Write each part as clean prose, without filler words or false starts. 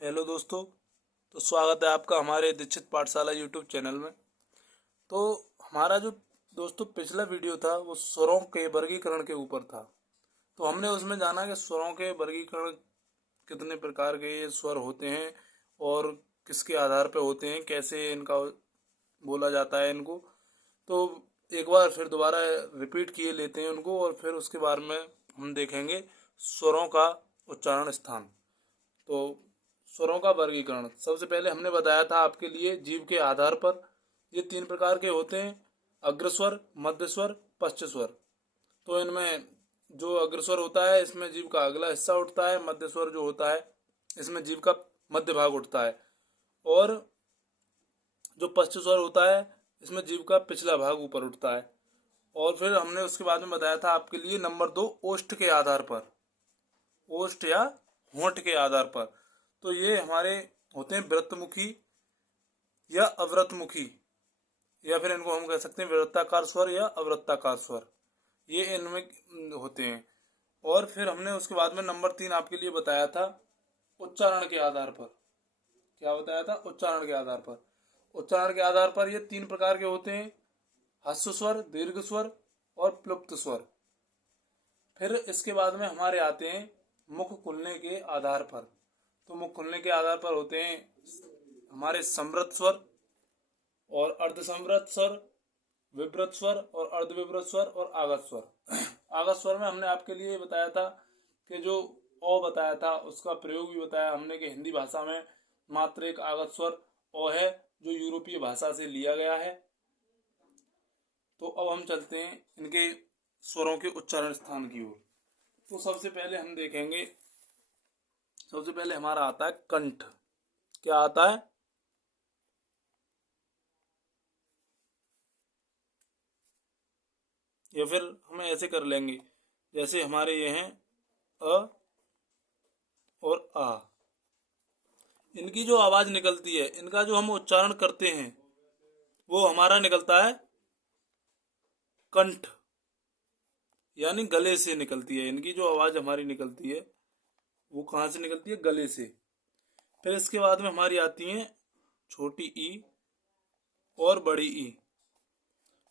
Hello दोस्तों। तो स्वागत है आपका हमारे दीक्षित पाठशाला यूट्यूब चैनल में। तो हमारा जो दोस्तों पिछला वीडियो था वो स्वरों के वर्गीकरण के ऊपर था। तो हमने उसमें जाना कि स्वरों के वर्गीकरण कितने प्रकार के ये स्वर होते हैं और किसके आधार पर होते हैं, कैसे इनका बोला जाता है इनको। तो एक बार फिर दोबारा रिपीट किए लेते हैं उनको और फिर उसके बारे में हम देखेंगे स्वरों का उच्चारण स्थान। तो स्वरों का वर्गीकरण सबसे पहले हमने बताया था आपके लिए जीव के आधार पर ये तीन प्रकार के होते हैं: अग्रस्वर, मध्य स्वर, पश्च स्वर। तो इनमें जो अग्रस्वर होता है इसमें जीव का अगला हिस्सा उठता है, मध्य स्वर जो होता है इसमें जीव का मध्य भाग उठता है, और जो पश्च स्वर होता है इसमें जीव का पिछला भाग ऊपर उठता है। और फिर हमने उसके बाद में बताया था आपके लिए नंबर 2 ओष्ठ के आधार पर, ओष्ठ या होंठ के आधार पर। तो ये हमारे होते हैं वृत्तमुखी या अवृतमुखी, या फिर इनको हम कह सकते हैं वृत्ताकार स्वर या अवृत्ताकार स्वर, ये इनमें होते हैं। और फिर हमने उसके बाद में नंबर 3 आपके लिए बताया था उच्चारण के आधार पर। क्या बताया था? उच्चारण के आधार पर। उच्चारण के आधार पर ये तीन प्रकार के होते हैं: ह्रस्व स्वर, दीर्घ स्वर और प्लुप्त स्वर। फिर इसके बाद में हमारे आते हैं मुख खुलने के आधार पर। तो मुख खुलने के आधार पर होते हैं हमारे समृद्ध स्वर और अर्धसमृद्ध स्वर, विवृत स्वर और अर्धविवृत स्वर और आगत स्वर। आगत स्वर में हमने आपके लिए बताया था कि जो ओ बताया था उसका प्रयोग भी बताया हमने कि हिंदी भाषा में मात्र एक आगत स्वर ओ है जो यूरोपीय भाषा से लिया गया है। तो अब हम चलते हैं इनके स्वरों के उच्चारण स्थान की ओर। तो सबसे पहले हम देखेंगे, सबसे पहले हमारा आता है कंठ। क्या आता है? या फिर हम ऐसे कर लेंगे जैसे हमारे ये हैं अ और आ। इनकी जो आवाज निकलती है, इनका जो हम उच्चारण करते हैं वो हमारा निकलता है कंठ, यानी गले से निकलती है। इनकी जो आवाज हमारी निकलती है वो कहाँ से निकलती है? गले से। फिर इसके बाद में हमारी आती है छोटी ई और बड़ी ई।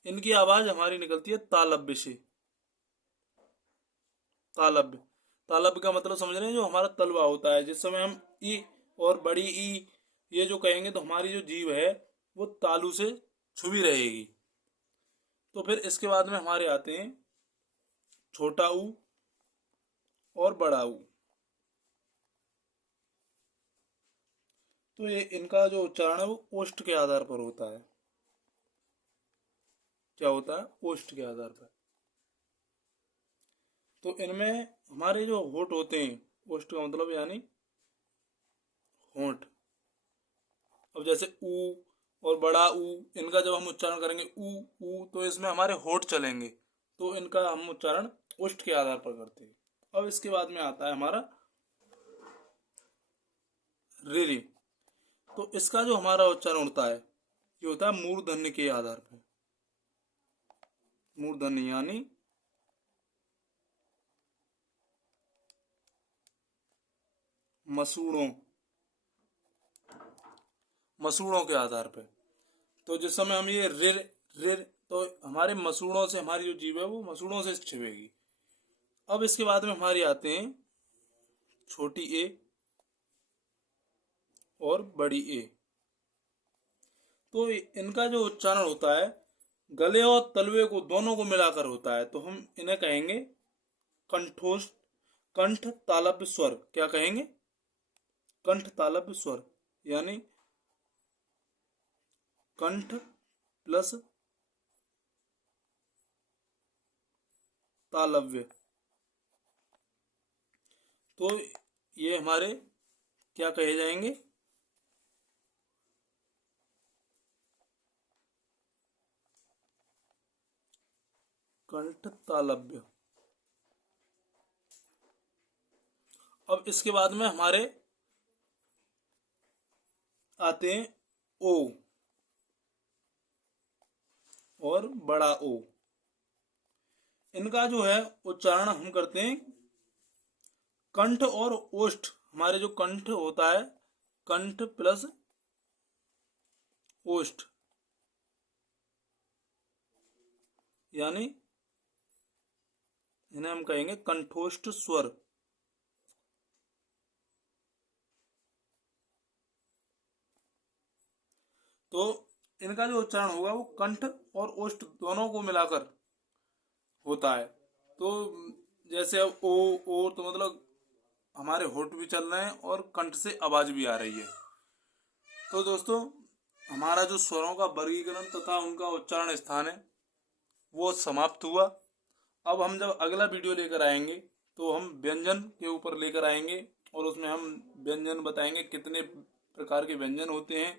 इनकी आवाज हमारी निकलती है तालव्य से। तालव्य, तालव्य का मतलब समझ रहे हैं? जो हमारा तलवा होता है, जिस समय हम ई और बड़ी ई ये जो कहेंगे तो हमारी जो जीभ है वो तालू से छुपी रहेगी। तो फिर इसके बाद में हमारे आते हैं छोटा ऊ और बड़ा ऊ। तो ये इनका जो उच्चारण है वो ओष्ठ के आधार पर होता है। क्या होता है? ओष्ठ के आधार पर। तो इनमें हमारे जो होठ होते हैं, ओष्ठ का मतलब यानी होंठ। अब जैसे ऊ और बड़ा ऊ, इनका जब हम उच्चारण करेंगे ऊ ऊ तो इसमें हमारे होठ चलेंगे, तो इनका हम उच्चारण ओष्ठ के आधार पर करते हैं। अब इसके बाद में आता है हमारा रे। तो इसका जो हमारा उच्चारण होता है ये होता है मूर्धन्य के आधार पर। मूर्धन्य यानी मसूड़ों, मसूड़ों के आधार पर। तो जिस समय हम ये रिर रिर, तो हमारे मसूड़ों से हमारी जो जीभ है वो मसूड़ों से छिपेगी। अब इसके बाद में हमारी आते हैं छोटी ए और बड़ी ए। तो इनका जो उच्चारण होता है गले और तलवे को दोनों को मिलाकर होता है। तो हम इन्हें कहेंगे कंठोष्ठ, कंठ तालव्य स्वर। क्या कहेंगे? कंठ तालव्य स्वर, यानी कंठ प्लस तालव्य। तो ये हमारे क्या कहे जाएंगे? कंठ तालव्य। अब इसके बाद में हमारे आते हैं ओ और बड़ा ओ। इनका जो है उच्चारण हम करते हैं कंठ और ओष्ठ। हमारे जो कंठ होता है कंठ प्लस ओष्ठ, यानी इन्हें हम कहेंगे कंठोष्ठ स्वर। तो इनका जो उच्चारण होगा वो कंठ और ओष्ठ दोनों को मिलाकर होता है। तो जैसे अब ओ तो मतलब हमारे होठ भी चल रहे हैं और कंठ से आवाज भी आ रही है। तो दोस्तों हमारा जो स्वरों का वर्गीकरण तथा उनका उच्चारण स्थान है वो समाप्त हुआ। अब हम जब अगला वीडियो लेकर आएंगे तो हम व्यंजन के ऊपर लेकर आएंगे और उसमें हम व्यंजन बताएंगे कितने प्रकार के व्यंजन होते हैं,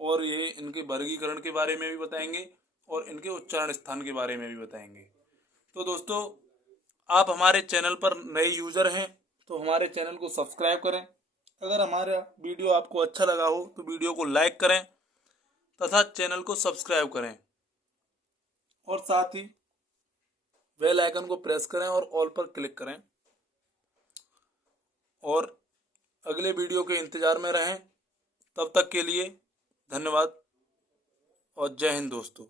और ये इनके वर्गीकरण के बारे में भी बताएंगे और इनके उच्चारण स्थान के बारे में भी बताएंगे। तो दोस्तों आप हमारे चैनल पर नए यूजर हैं तो हमारे चैनल को सब्सक्राइब करें। अगर हमारा वीडियो आपको अच्छा लगा हो तो वीडियो को लाइक करें तथा चैनल को सब्सक्राइब करें, और साथ ही बेल आइकन को प्रेस करें और ऑल पर क्लिक करें, और अगले वीडियो के इंतजार में रहें। तब तक के लिए धन्यवाद और जय हिंद दोस्तों।